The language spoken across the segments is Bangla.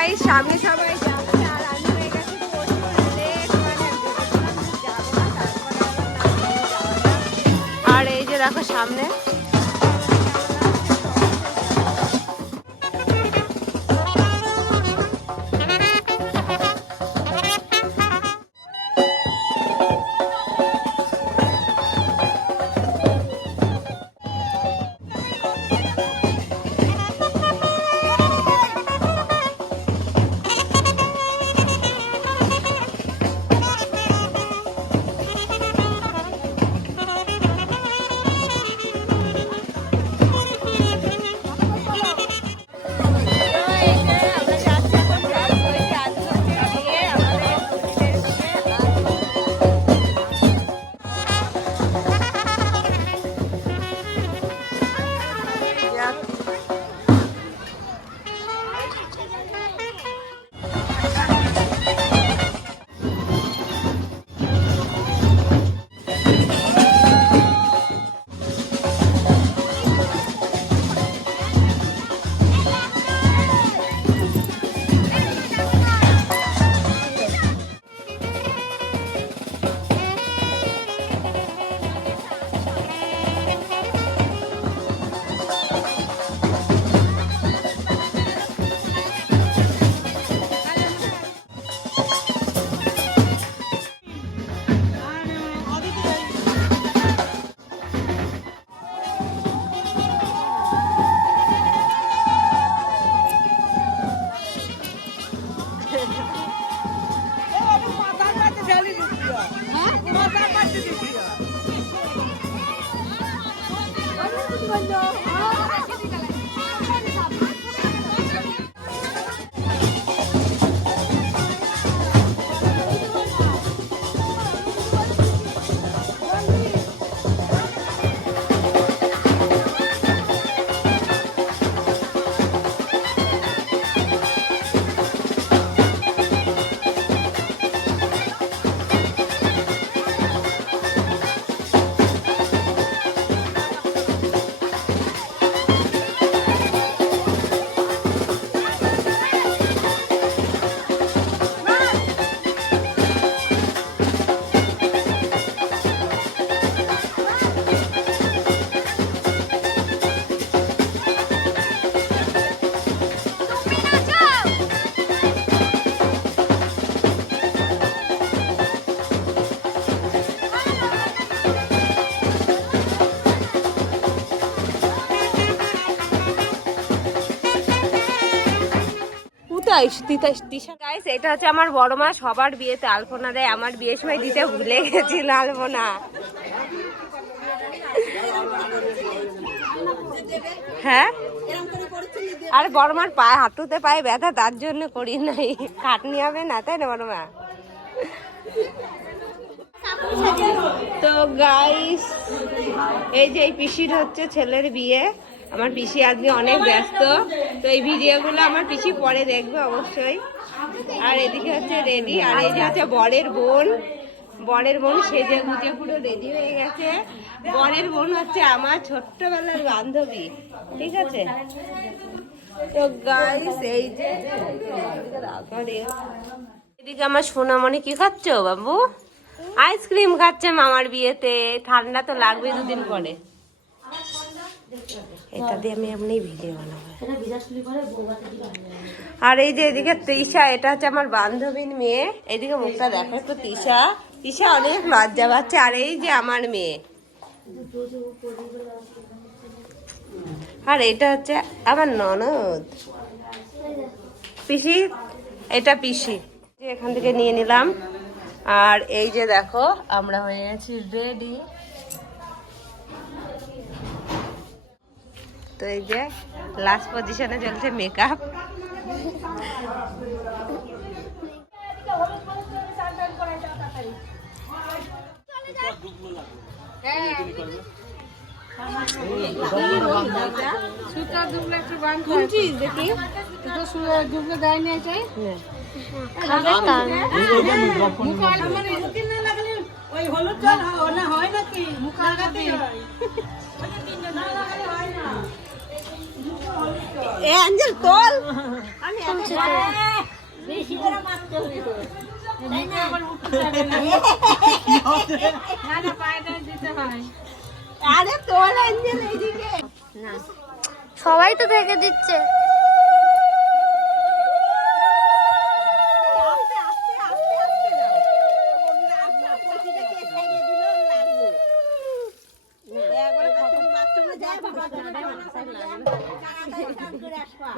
গাইস সামনে সবাই যাচ্ছে আর আমি হয়ে গেছি প্রচুর লেট, মানে যাবো না, তারপরে আর এই যে দেখো সামনে এটা হচ্ছে আমার বড় মা, সবার বিয়েতে আলপনা দেয়, আমার বিয়ের সময় দিতে ভুলে গেছিল আলপনা। হ্যাঁ, আর বড় মার পায়ে হাঁটুতে পায়ে ব্যথা, তার জন্য করি নাই, খাটনি হবে না, তাই না বড় মা? তো গাইস এই যে এই পিসির হচ্ছে ছেলের বিয়ে, আমার পিসি আজকে অনেক ব্যস্ত, তো এই ভিডিওগুলো আমার পিসি পরে দেখবে অবশ্যই। আর এদিকে হচ্ছে রেডি, আর এই যে হচ্ছে বরের বোন সেজে গুজে পুরো রেডি হয়ে গেছে। বরের বোন হচ্ছে আমার ছোট্টবেলার বান্ধবী, ঠিক আছে? তো গাইস এই যে এদিকে আমার সোনামণি কি খাচ্ছ বাবু? আইসক্রিম খাচ্ছে মামার বিয়েতে, ঠান্ডা তো লাগবে দুদিন পরে। এটা দিয়ে আমি এমনি ভিডিও বানাবো। আর এই যে এদিকে তৃষা, এটা হচ্ছে আমার বান্ধবীর মেয়ে, এদিকে মুখটা দেখো তো। তৃষা অনেক লজ্জা পাচ্ছে। আর এই যে আমার মেয়ে, আর এটা হচ্ছে আমার ননদ পিসি, এটা পিসি। এখান থেকে নিয়ে নিলাম। আর এই যে দেখো আমরা হয়ে গেছি রেডি। তো এই যে লাস্ট পজিশনে চলছে মেকআপ। সুতা দুবলে একটু বাঁধ কোনচিস দেখি তো সুতা দুবলে দেয় না চাই খাবে তা মুখ আমার এদিকে না লাগলে ওই হলুদ জল না হয় নাকি মুখ লাগাতে হয় ওই তিনটা না লাগালে হয় না মুখ হলুদ জল এ অ্যাঞ্জেল তোল। আমি বেশি করে মারতে হবে তো। তাই না? আরে তোল অ্যাঞ্জেল এইদিকে। না সবাই তো থেকে দিচ্ছে। আস্তে আস্তে আস্তে আস্তে দাও। না পচিটা কে সাইডে দিল লাগলো। একবার তুমি বাথরুমে যাও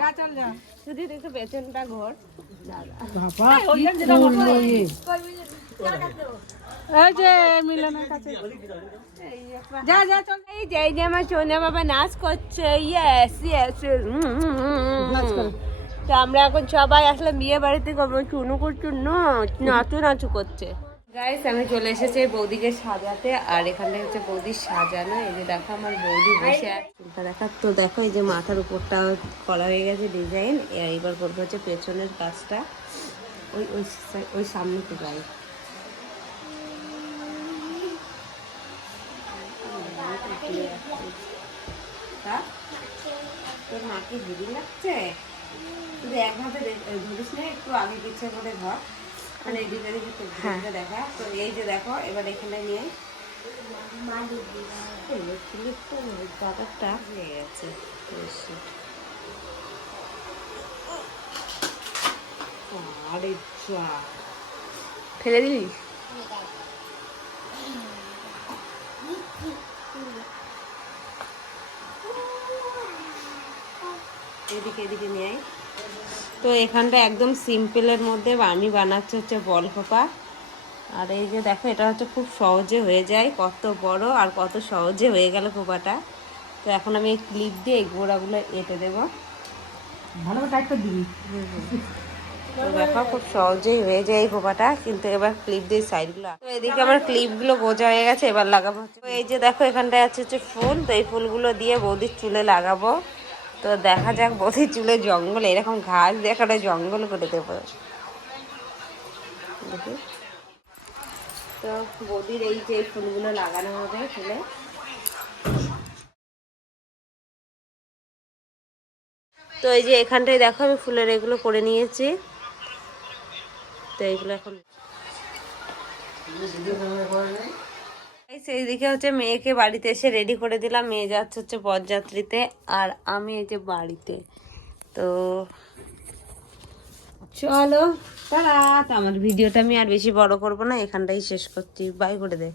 যা চল যা। শুধু একটু পেছনটা ঘোর। এই যে মিলনের কাছে যা যা চল। এই যে আমার সোনা বাবা নাচ করছে। Yes yes. তো আমরা এখন সবাই আসলে বিয়ে বাড়িতে চুনু করছু নাচু নাচু করছে। গাইস আমি চলে এসেছি বৌদিকে সাজাতে, আর এখানে হচ্ছে বৌদির সাজানো। এই যে দেখো আমার বৌদি বসে আছে। দেখা তো দেখো এই যে মাথার উপরটা করা হয়ে গেছে ডিজাইন। এইবার করবো হচ্ছে পেছনের কাজটা। ওই ওই ওই সামনে তো যাই। তোর মাকে হেভি লাগছে। তুই এক হাতে ধরিস না, একটু আগে পিছিয়ে করে ধর, মানে এদিকে এদিকে দেখা। তো এই যে দেখো এবার এখানে নিয়ে কাপড়টা হয়ে গেছে। আরে ফেলে দিলি? এদিকে এদিকে নিয়ে আয়। তো এখানটা একদম সিম্পলের মধ্যে আমি বানাচ্ছি হচ্ছে বল খোপা। আর এই যে দেখো এটা হচ্ছে খুব সহজে হয়ে যায়। কত বড় আর কত সহজে হয়ে গেল খোপাটা। তো এখন আমি এই ক্লিপ দিয়ে এই গোড়াগুলো এঁটে দেবো। ভালো টাইট করে দিবি। তো দেখো খুব সহজেই হয়ে যায় এই খোপাটা, কিন্তু এবার ক্লিপ দিয়ে সাইডগুলো। তো এদিকে আমার ক্লিপগুলো গোজা হয়ে গেছে, এবার লাগাবো। তো এই যে দেখো এখানটায় আছে হচ্ছে ফুল। তো এই ফুলগুলো দিয়ে বৌদির চুলে লাগাবো। তো দেখা যাক বৌদির চুলে জঙ্গল এরকম ঘাস দেখাটা জঙ্গল করে দেবো। দেখি তো বৌদির এই যে ফুলগুলো লাগানো হবে ফুলে। তো এই যে এখানটায় দেখো আমি ফুলের এগুলো করে নিয়েছি। তো এইগুলো এখন এইদিকে হচ্ছে মেয়েকে বাড়িতে এসে রেডি করে দিলাম। মেয়ে যাচ্ছে হচ্ছে বরযাত্রীতে, আর আমি এই যে বাড়িতে। তো চলো তারা, তো আমার ভিডিওটা আমি আর বেশি বড় করবো না, এখানটাই শেষ করছি। বাই করে দে।